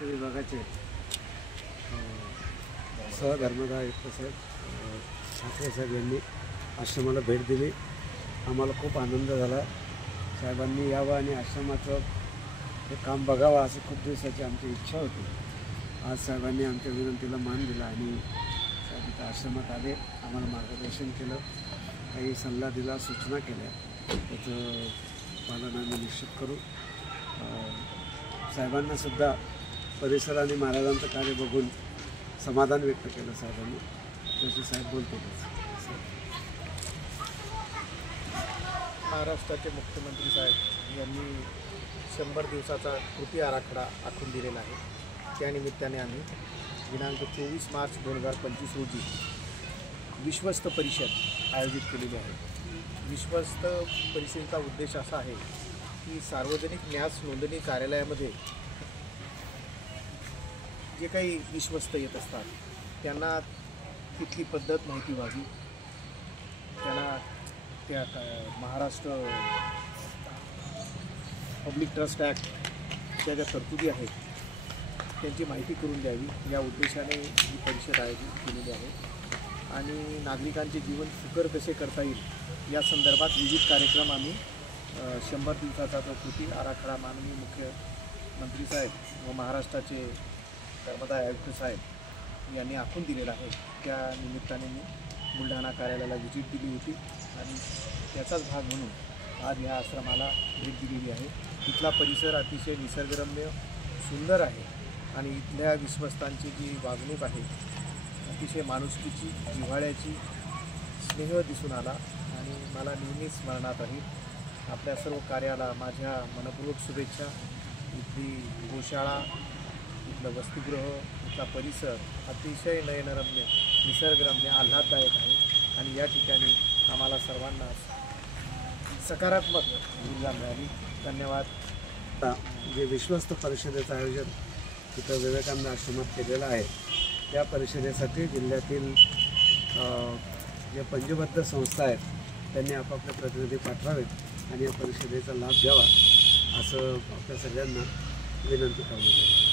आरोग्य विभागाचे सहधर्मदा आयुक्त साहेब ठाकरे साहेब यांनी आश्रमाला भेट दिली। आम्हाला खूप आनंद झाला। साहेबांनी यावं आणि आश्रमाचं हे काम बघावं असं खूप दिवसाची आमची इच्छा होती। आज साहेबांनी आमच्या विनंतीला मान दिला आणि साहेब इथं आश्रमात आले, आम्हाला मार्गदर्शन केलं, काही सल्ला दिला, सूचना केल्या, त्याचं पालन आम्ही निश्चित करू। साहेबांनासुद्धा परिसर आणि महाराजांचं कार्य बघून समाधान व्यक्त केलं साहेबांनी। जसे साहेब बोलतो महाराष्ट्राचे मुख्यमंत्री साहेब यांनी 100 दिवसाचा कृती आराखडा आखून दिलेला आहे। त्यानिमित्ताने आम्ही दिनांक 24 मार्च 2025 रोजी विश्वस्त परिषद आयोजित केलेली आहे। विश्वस्त परिषदेचा उद्देश असा आहे की सार्वजनिक न्यास नोंदणी कार्यालयामध्ये जे काही विश्वस्त येत असतात त्यांना तिथली पद्धत माहिती व्हावी, त्यांना त्या महाराष्ट्र पब्लिक ट्रस्ट ॲक्टच्या ज्या तरतुदी आहेत त्यांची माहिती करून द्यावी या उद्देशाने ही परिषद आयोजित केलेली आहे। आणि नागरिकांचे जीवन सुकर कसे करता येईल या संदर्भात विविध कार्यक्रम आम्ही 100 दिवसाचा जो कृती आराखडा माननीय मुख्यमंत्री साहेब व महाराष्ट्राचे धर्मदा आयुक्त साहेब यांनी आखून दिलेला आहे। त्या निमित्ताने मी बुलढाणा कार्यालयाला व्हिजिट दिली होती आणि त्याचाच भाग म्हणून आज ह्या आश्रमाला भेट दिलेली आहे। इथला परिसर अतिशय निसर्गरम्य सुंदर आहे आणि इथल्या विश्वस्तांची जी वागणूक आहे अतिशय माणुसकीची, जिव्हाळ्याची, स्नेह दिसून आला आणि मला नेहमीच स्मरणात आहे। आपल्या सर्व कार्याला माझ्या मनपूर्वक शुभेच्छा। इथली गोशाळा, इथलं वसतिगृह, इथला परिसर अतिशय नयनरम्य, निसर्गरम्य, आल्हाददायक आहे आणि या ठिकाणी आम्हाला सर्वांना सकारात्मक ऊर्जा मिळाली। धन्यवाद। जे विश्वस्त परिषदेचं आयोजन इथं विवेकानंद आश्रमात केलेलं आहे त्या परिषदेसाठी जिल्ह्यातील जे पंचबद्ध संस्था आहेत त्यांनी आपापले प्रतिनिधी पाठवावेत आणि या परिषदेचा लाभ घ्यावा असं आपल्या सगळ्यांना विनंती करण्यात येईल।